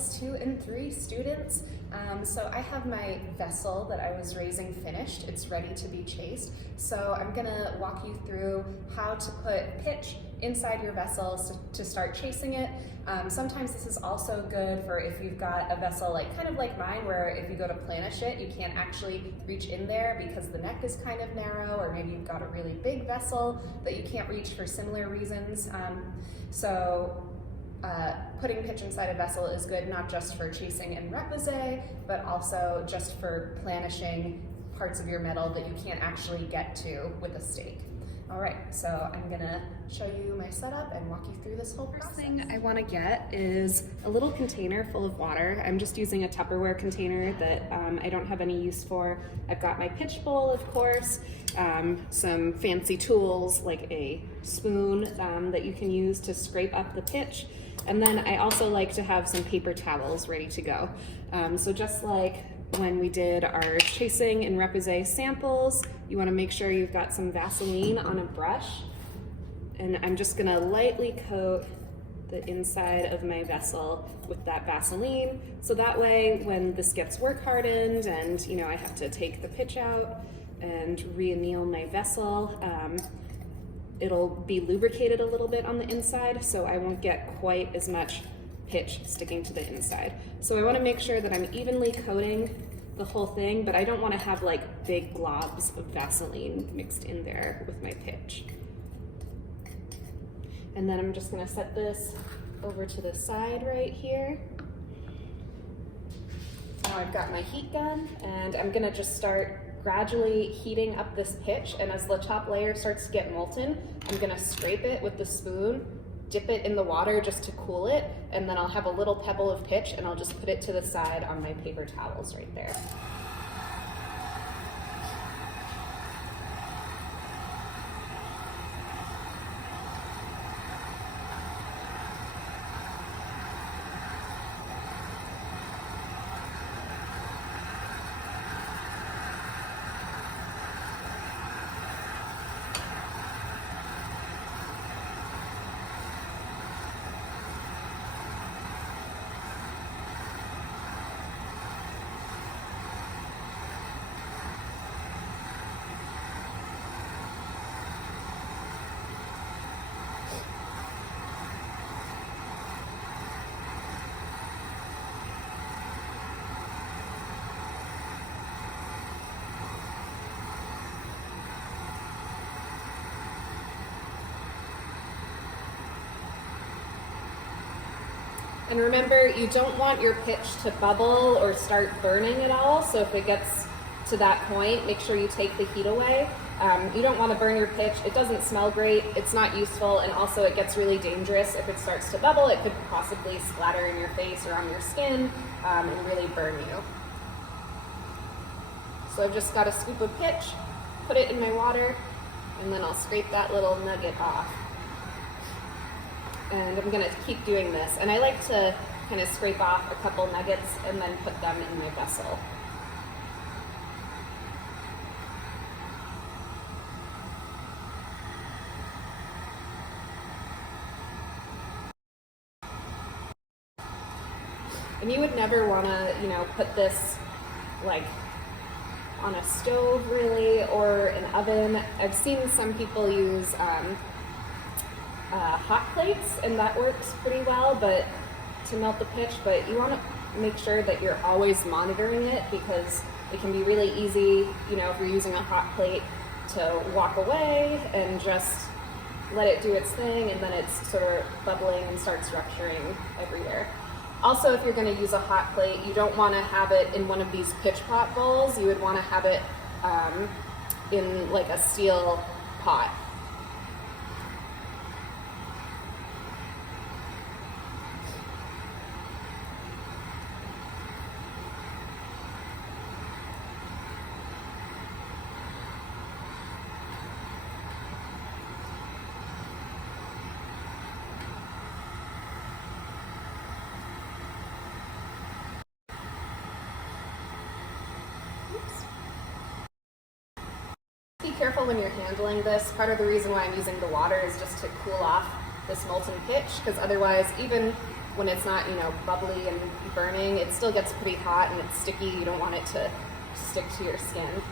levels 2 and 3 students. So I have my vessel that I was raising finished. It's ready to be chased. So I'm gonna walk you through how to put pitch inside your vessel to start chasing it. Sometimes this is also good for if you've got a vessel kind of like mine, where if you go to planish it, you can't actually reach in there because the neck is kind of narrow, or maybe you've got a really big vessel that you can't reach for similar reasons. Putting pitch inside a vessel is good not just for chasing and repoussé, but also just for planishing parts of your metal that you can't actually get to with a stake. All right, so I'm gonna show you my setup and walk you through this whole process. First thing I wanna get is a little container full of water. I'm just using a Tupperware container that I don't have any use for. I've got my pitch bowl, of course, some fancy tools like a spoon that you can use to scrape up the pitch. And then I also like to have some paper towels ready to go. So just like when we did our chasing and repoussé samples, you want to make sure you've got some Vaseline on a brush. And I'm just going to lightly coat the inside of my vessel with that Vaseline. So that way when this gets work hardened and I have to take the pitch out and re-anneal my vessel, it'll be lubricated a little bit on the inside, so I won't get quite as much pitch sticking to the inside. So I want to make sure that I'm evenly coating the whole thing, but I don't want to have big globs of Vaseline mixed in there with my pitch. And then I'm just going to set this over to the side right here. Now I've got my heat gun, and I'm going to just start gradually heating up this pitch, and as the top layer starts to get molten, I'm gonna scrape it with the spoon, dip it in the water just to cool it, and then I'll have a little pebble of pitch and I'll just put it to the side on my paper towels right there. And remember, you don't want your pitch to bubble or start burning at all, so if it gets to that point, make sure you take the heat away. You don't want to burn your pitch. It doesn't smell great, it's not useful, and also it gets really dangerous. If it starts to bubble, it could possibly splatter in your face or on your skin and really burn you. So I've just got a scoop of pitch, put it in my water, and then I'll scrape that little nugget off. And I'm going to keep doing this. And I like to kind of scrape off a couple nuggets and then put them in my vessel. And you would never want to, put this on a stove really, or an oven. I've seen some people use hot plates, and that works pretty well, but to melt the pitch. But you want to make sure that you're always monitoring it, because it can be really easy, if you're using a hot plate, to walk away and just let it do its thing, and then it's sort of bubbling and starts rupturing everywhere. Also, if you're going to use a hot plate, you don't want to have it in one of these pitch pot bowls. You would want to have it in a steel pot. Be careful when you're handling this. Part of the reason why I'm using the water is just to cool off this molten pitch, because otherwise, even when it's not, you know, bubbly and burning, it still gets pretty hot and it's sticky. You don't want it to stick to your skin.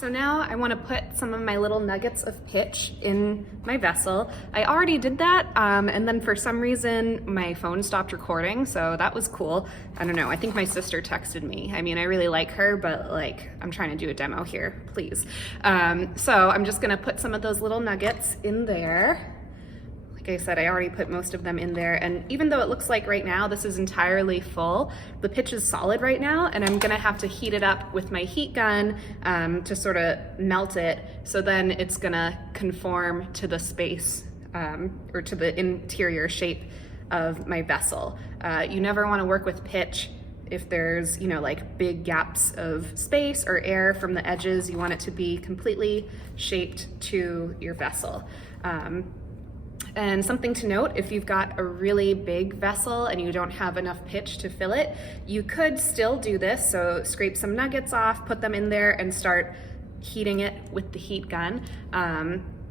So now I want to put some of my little nuggets of pitch in my vessel. I already did that, and then for some reason my phone stopped recording, so that was cool. I don't know, I think my sister texted me. I mean, I really like her, but like, I'm trying to do a demo here, please. So I'm just gonna put some of those little nuggets in there. Like I said, I already put most of them in there, and even though it looks like right now this is entirely full, the pitch is solid right now, and I'm gonna have to heat it up with my heat gun to sort of melt it, so then it's gonna conform to the space or to the interior shape of my vessel. You never wanna work with pitch if there's, you know, like big gaps of space or air from the edges. You want it to be completely shaped to your vessel. And something to note, if you've got a really big vessel and you don't have enough pitch to fill it, you could still do this. So scrape some nuggets off, put them in there and start heating it with the heat gun.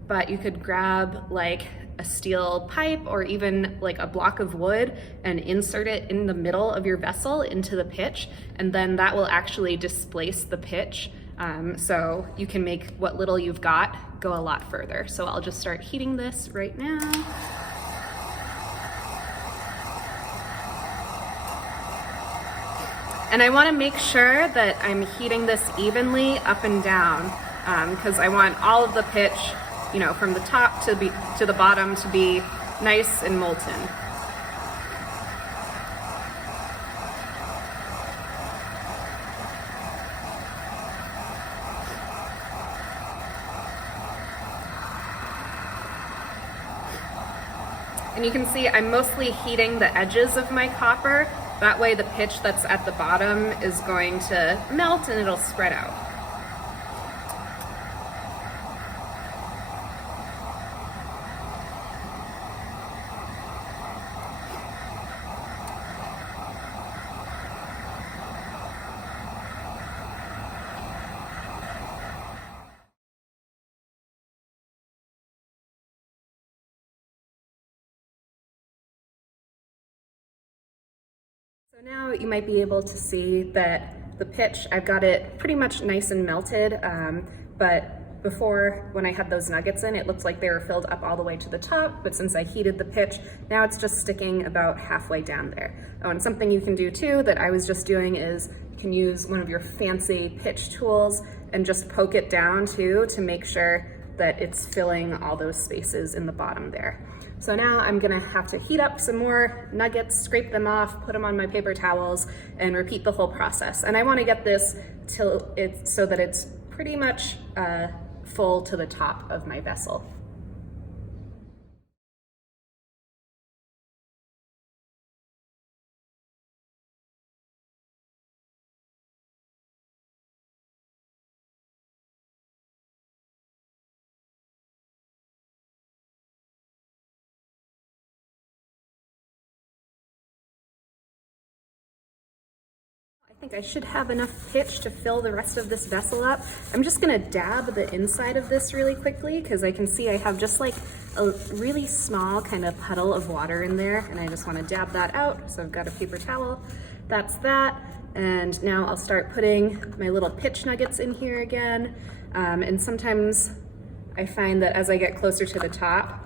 But you could grab like a steel pipe or even like a block of wood and insert it in the middle of your vessel into the pitch, and then that will actually displace the pitch. So you can make what little you've got go a lot further. So I'll just start heating this right now. And I want to make sure that I'm heating this evenly up and down, because I want all of the pitch, you know, from the top to the bottom to be nice and molten. And you can see I'm mostly heating the edges of my copper. That way the pitch that's at the bottom is going to melt and it'll spread out. So now you might be able to see that the pitch, I've got it pretty much nice and melted, but before, when I had those nuggets in, it looked like they were filled up all the way to the top, but since I heated the pitch, now it's just sticking about halfway down there. Oh, and something you can do too that I was just doing is you can use one of your fancy pitch tools and just poke it down too to make sure that it's filling all those spaces in the bottom there. So now I'm gonna have to heat up some more nuggets, scrape them off, put them on my paper towels, and repeat the whole process. And I wanna get this so that it's pretty much full to the top of my vessel. I think I should have enough pitch to fill the rest of this vessel up. I'm just gonna dab the inside of this really quickly because I can see I have just like a really small kind of puddle of water in there, and I just wanna dab that out. So I've got a paper towel, that's that. And now I'll start putting my little pitch nuggets in here again. And sometimes I find that as I get closer to the top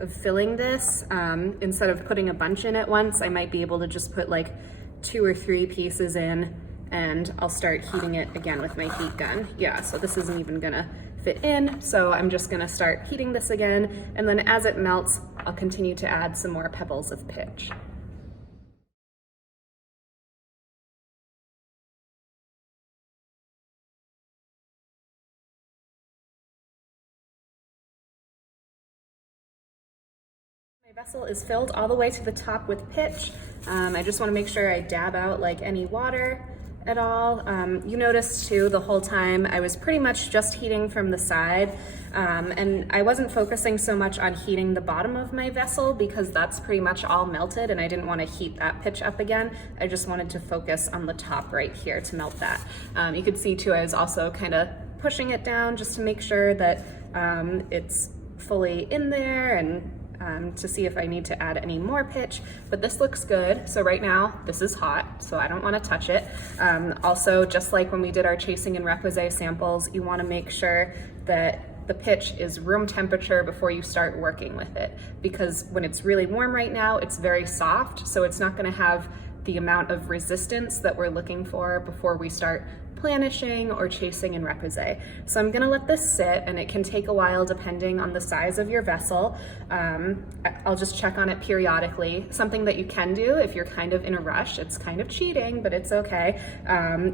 of filling this, instead of putting a bunch in at once, I might be able to just put like 2 or 3 pieces in, and I'll start heating it again with my heat gun. Yeah, so this isn't even gonna fit in, so I'm just gonna start heating this again, and then as it melts, I'll continue to add some more pebbles of pitch. My vessel is filled all the way to the top with pitch. I just want to make sure I dab out like any water at all. You noticed too the whole time I was pretty much just heating from the side, and I wasn't focusing so much on heating the bottom of my vessel because that's pretty much all melted and I didn't want to heat that pitch up again. I just wanted to focus on the top right here to melt that. You could see too I was also kind of pushing it down just to make sure that it's fully in there, and to see if I need to add any more pitch, but this looks good. So right now this is hot, so I don't want to touch it. Also, just like when we did our chasing and requisite samples, you want to make sure that the pitch is room temperature before you start working with it, because when it's really warm right now, it's very soft, so it's not going to have the amount of resistance that we're looking for before we start planishing or chasing and requisite. So I'm gonna let this sit, and it can take a while depending on the size of your vessel. I'll just check on it periodically. Something that you can do if you're kind of in a rush, it's kind of cheating, but it's okay.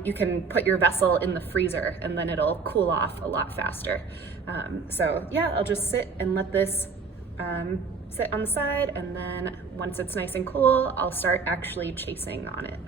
You can put your vessel in the freezer and then it'll cool off a lot faster. So yeah, I'll just sit and let this sit on the side, and then once it's nice and cool, I'll start actually chasing on it.